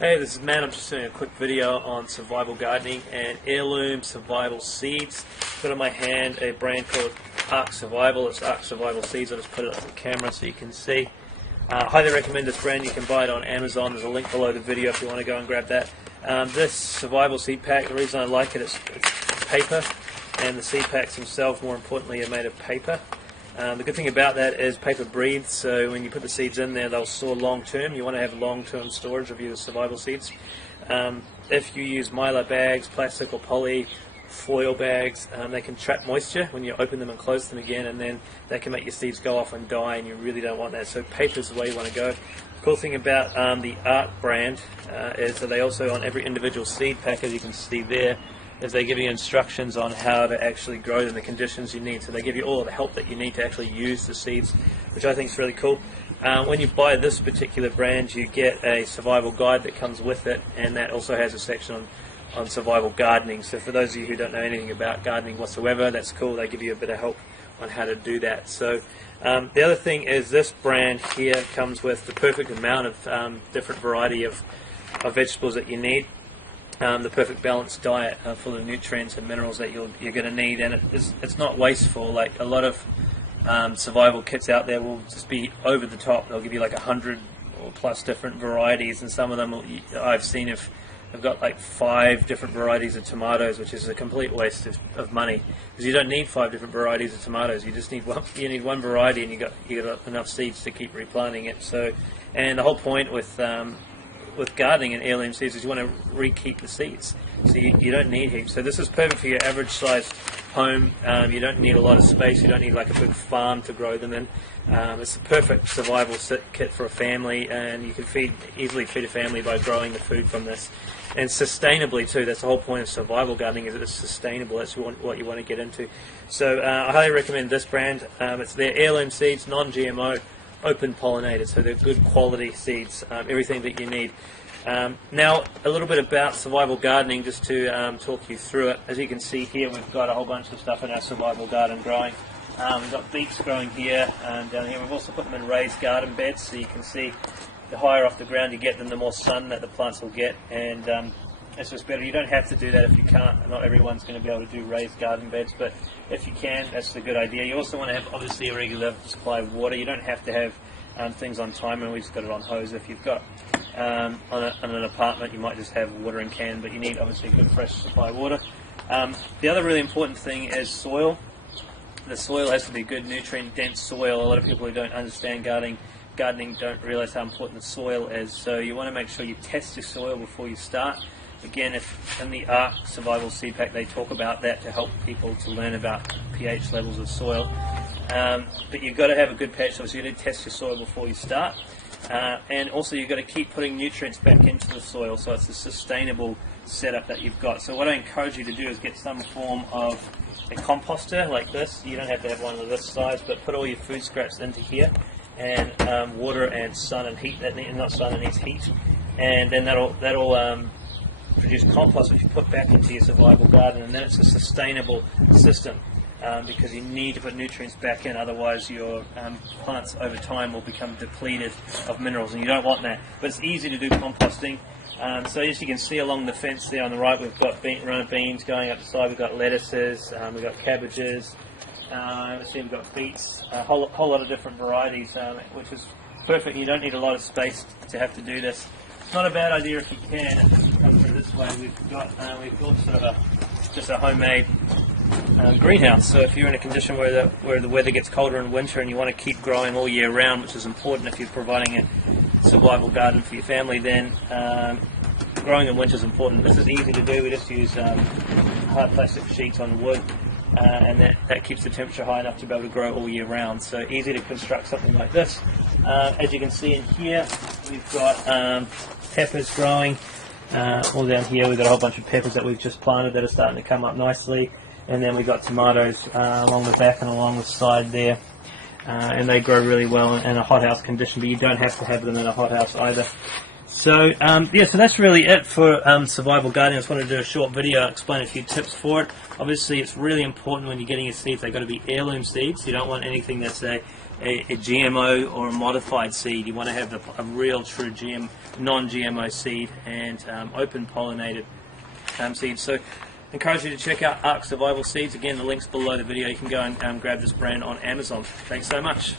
Hey, this is Matt. I'm just doing a quick video on survival gardening and heirloom survival seeds. Got in my hand a brand called Ark Survival. It's Ark Survival Seeds. I'll just put it on the camera so you can see. Highly recommend this brand. You can buy it on Amazon. There's a link below the video if you want to go and grab that. This survival seed pack, the reason I like it is it's paper, and the seed packs themselves, more importantly, are made of paper. The good thing about that is paper breathes, so when you put the seeds in there, they'll store long term. You want to have long-term storage of your survival seeds. If you use mylar bags, plastic or poly, foil bags, they can trap moisture when you open them and close them again, and then they can make your seeds go off and die, and you really don't want that. So paper is the way you want to go. The cool thing about the Ark brand is that they also, on every individual seed pack, as you can see there, is they give you instructions on how to actually grow them, the conditions you need. So they give you all the help that you need to actually use the seeds, which I think is really cool. When you buy this particular brand, you get a survival guide that comes with it, and that also has a section on survival gardening. So for those of you who don't know anything about gardening whatsoever, that's cool. They give you a bit of help on how to do that. So the other thing is this brand here comes with the perfect amount of different variety of vegetables that you need. The perfect balanced diet full of nutrients and minerals that you're going to need, and it's not wasteful. Like a lot of survival kits out there will just be over the top. They'll give you like 100 or plus different varieties, and some of them I've seen have got like 5 different varieties of tomatoes, which is a complete waste of money, because you don't need 5 different varieties of tomatoes. You just need one. You need one variety, and you got enough seeds to keep replanting it. So, and the whole point with gardening and heirloom seeds is you want to re-keep the seeds, so you don't need heaps. So this is perfect for your average sized home. You don't need a lot of space, you don't need like a big farm to grow them in. It's the perfect survival kit for a family, and you can easily feed a family by growing the food from this, and sustainably too. That's the whole point of survival gardening, is that it's sustainable. That's what you want to get into. So I highly recommend this brand. It's their heirloom seeds, non GMO, open pollinated, so they're good quality seeds, everything that you need. Now a little bit about survival gardening, just to talk you through it. As you can see here, we've got a whole bunch of stuff in our survival garden growing. We've got beets growing here and down here. We've also put them in raised garden beds, so you can see the higher off the ground you get them, the more sun that the plants will get, and it's just better. You don't have to do that if you can't. Not everyone's going to be able to do raised garden beds, but if you can, that's a good idea. You also want to have obviously a regular supply of water. You don't have to have things on timer, and we've just got it on hose. If you've got on an apartment, you might just have water in can, but you need obviously a good fresh supply of water. The other really important thing is soil. The soil has to be good, nutrient dense soil. A lot of people who don't understand gardening don't realize how important the soil is. So you want to make sure you test your soil before you start. Again, if in the Ark Survival Seed Pack they talk about that to help people to learn about pH levels of soil. But you've got to have a good pH level, so you need to test your soil before you start. And also you've got to keep putting nutrients back into the soil, so it's a sustainable setup that you've got. So what I encourage you to do is get some form of a composter like this. You don't have to have one of this size, but put all your food scraps into here, and water and sun and heat. Not sun, it needs heat, and then that'll produce compost which you put back into your survival garden, and then it's a sustainable system, because you need to put nutrients back in, otherwise your plants over time will become depleted of minerals, and you don't want that. But it's easy to do composting. So as you can see along the fence there on the right, we've got runner beans going up the side, we've got lettuces, we've got cabbages, we've got beets, a whole lot of different varieties, which is perfect. You don't need a lot of space to have to do this. It's not a bad idea if you can. If you come through this way, we've built sort of just a homemade greenhouse. So if you're in a condition where the weather gets colder in winter and you want to keep growing all year round, which is important if you're providing a survival garden for your family, then growing in winter is important. This is easy to do. We just use hard plastic sheets on wood, and that keeps the temperature high enough to be able to grow all year round. So easy to construct something like this. As you can see in here, we've got peppers growing. All down here we've got a whole bunch of peppers that we've just planted that are starting to come up nicely, and then we've got tomatoes along the back and along the side there, and they grow really well in a hothouse condition, but you don't have to have them in a hothouse either. So yeah, so that's really it for survival gardening. I just wanted to do a short video, explain a few tips for it. Obviously it's really important when you're getting your seeds, they've got to be heirloom seeds. You don't want anything that's a a GMO or a modified seed. You want to have a real true non-GMO seed and open pollinated seeds. So I encourage you to check out Ark Survival Seeds. Again, the link's below the video. You can go and grab this brand on Amazon. Thanks so much.